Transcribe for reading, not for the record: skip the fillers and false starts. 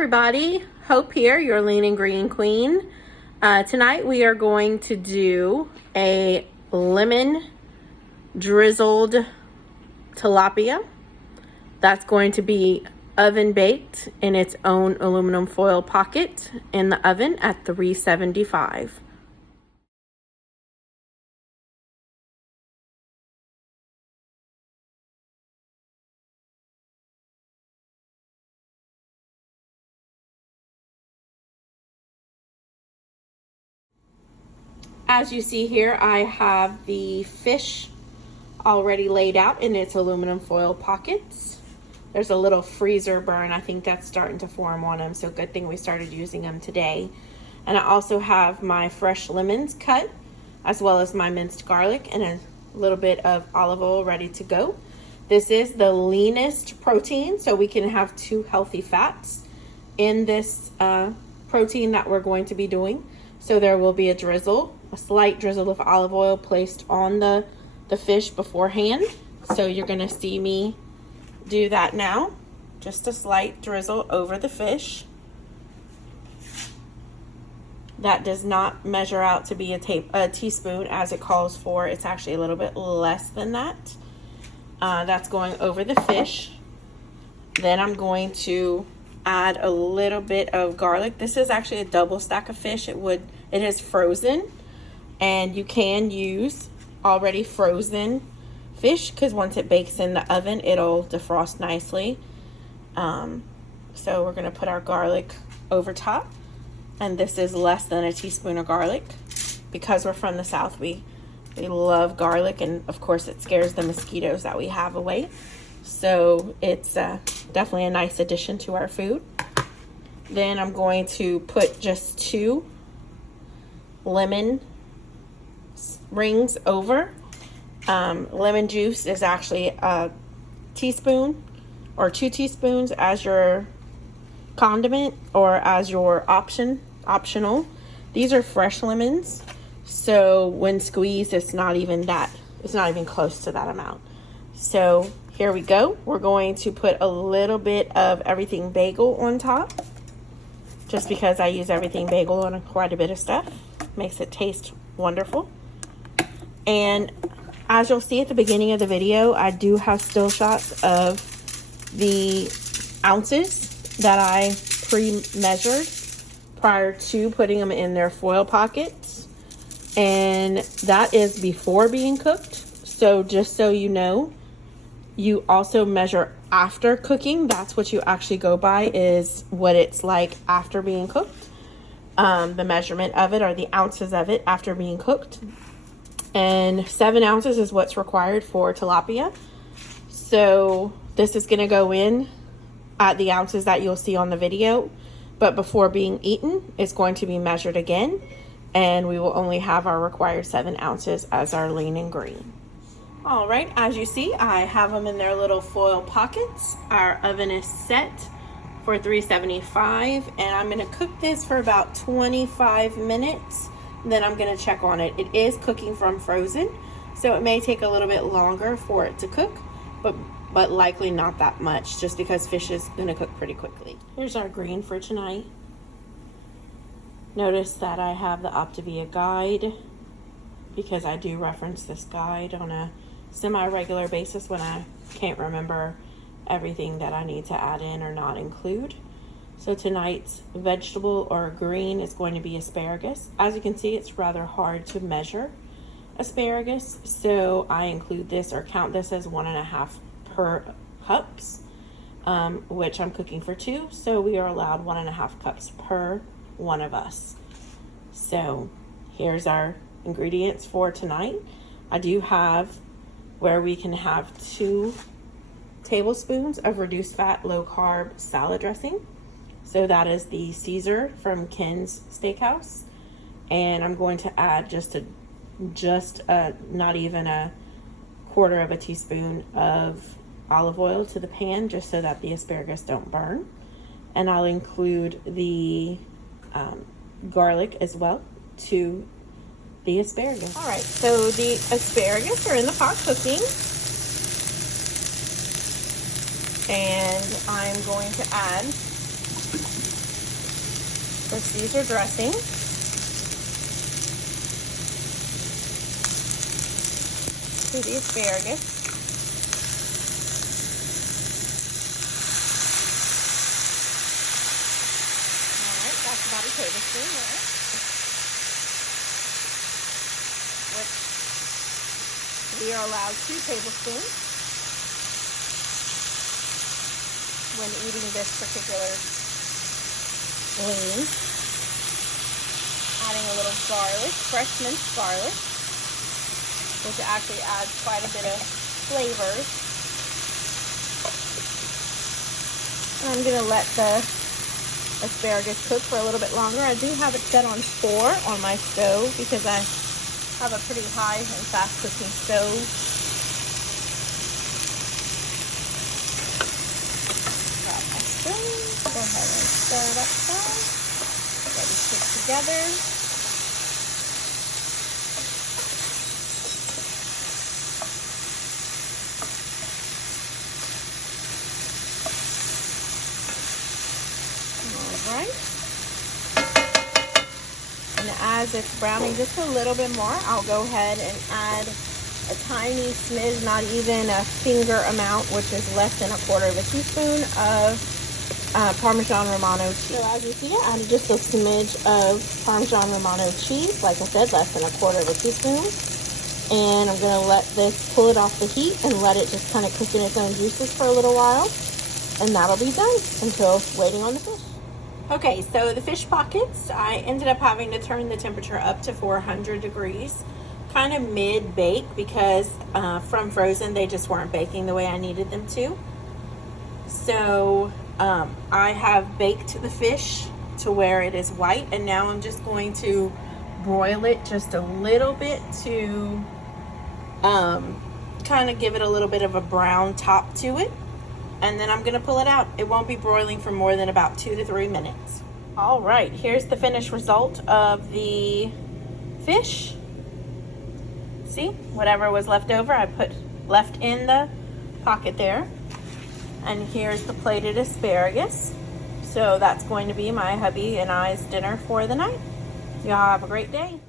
everybody, Hope here, your lean and green queen. Tonight we are going to do a lemon drizzled tilapia. That's going to be oven baked in its own aluminum foil pocket in the oven at 375. As you see here, I have the fish already laid out in its aluminum foil pockets. There's a little freezer burn. I think that's starting to form on them, so good thing we started using them today. And I also have my fresh lemons cut, as well as my minced garlic and a little bit of olive oil ready to go. This is the leanest protein, so we can have 2 healthy fats in this protein that we're going to be doing. So there will be a slight drizzle of olive oil placed on the fish beforehand. So you're gonna see me do that now. Just a slight drizzle over the fish. That does not measure out to be a teaspoon as it calls for. It's actually a little bit less than that. That's going over the fish. Then I'm going to add a little bit of garlic. This is actually a double stack of fish. It is frozen, and you can use already frozen fish because once it bakes in the oven, it'll defrost nicely. So we're gonna put our garlic over top, and this is less than a teaspoon of garlic. Because we're from the South, we love garlic, and of course it scares the mosquitoes that we have away. So it's definitely a nice addition to our food. Then I'm going to put just 2 lemon rings over. Lemon juice is actually a teaspoon or 2 teaspoons as your condiment or as your optional. These are fresh lemons, so when squeezed, it's not even close to that amount. So here we go. We're going to put a little bit of everything bagel on top, just because I use everything bagel on quite a bit of stuff. Makes it taste wonderful. And as you'll see at the beginning of the video, I do have still shots of the ounces that I pre-measured prior to putting them in their foil pockets. And that is before being cooked. So just so you know, you also measure after cooking. That's what you actually go by, is what it's like after being cooked. The measurement of it, or the ounces of it after being cooked. And 7 ounces is what's required for tilapia. So this is gonna go in at the ounces that you'll see on the video, but before being eaten, it's going to be measured again, and we will only have our required 7 ounces as our lean and green. All right, as you see, I have them in their little foil pockets. Our oven is set for 375, and I'm gonna cook this for about 25 minutes. Then I'm gonna check on it. It is cooking from frozen, so it may take a little bit longer for it to cook, but likely not that much, just because fish is gonna cook pretty quickly. Here's our green for tonight. Notice that I have the Optavia guide, because I do reference this guide on a semi-regular basis when I can't remember everything that I need to add in or not include. So tonight's vegetable or green is going to be asparagus. As you can see, it's rather hard to measure asparagus, so I include this or count this as 1.5 per cups, which I'm cooking for 2, so we are allowed 1.5 cups per one of us. So here's our ingredients for tonight. I do have where we can have 2 tablespoons of reduced fat, low carb salad dressing. So that is the Caesar from Ken's Steakhouse. And I'm going to add just not even a 1/4 of a teaspoon of olive oil to the pan, just so that the asparagus don't burn. And I'll include the garlic as well to the asparagus. All right, so the asparagus are in the pot cooking. And I'm going to add for Caesar dressing. To the asparagus. Alright, that's about a tablespoon there. Which we are allowed 2 tablespoons when eating this particular lean. Adding a little garlic, fresh minced garlic, which actually adds quite a bit of flavors. I'm going to let the asparagus cook for a little bit longer. I do have it set on 4 on my stove because I have a pretty high and fast cooking stove. Grab my stove, go ahead and stir it up some. Let it cook together. Alright. And as it's browning just a little bit more, I'll go ahead and add a tiny smidge, not even a finger amount, which is less than 1/4 teaspoon of Parmesan Romano cheese. So as you see, I added just a smidge of Parmesan Romano cheese, like I said, less than 1/4 teaspoon. And I'm going to let this, pull it off the heat and let it just kind of cook in its own juices for a little while. And that'll be done until waiting on the fish. Okay, so the fish pockets, I ended up having to turn the temperature up to 400 degrees, kind of mid-bake, because from frozen, they just weren't baking the way I needed them to. So I have baked the fish to where it is white, and now I'm just going to broil it just a little bit to kind of give it a little bit of a brown top to it. And then I'm going to pull it out. It won't be broiling for more than about 2 to 3 minutes. All right, here's the finished result of the fish. See, whatever was left over, I left in the pocket there. And here's the plated asparagus. So that's going to be my hubby and I's dinner for the night. Y'all have a great day.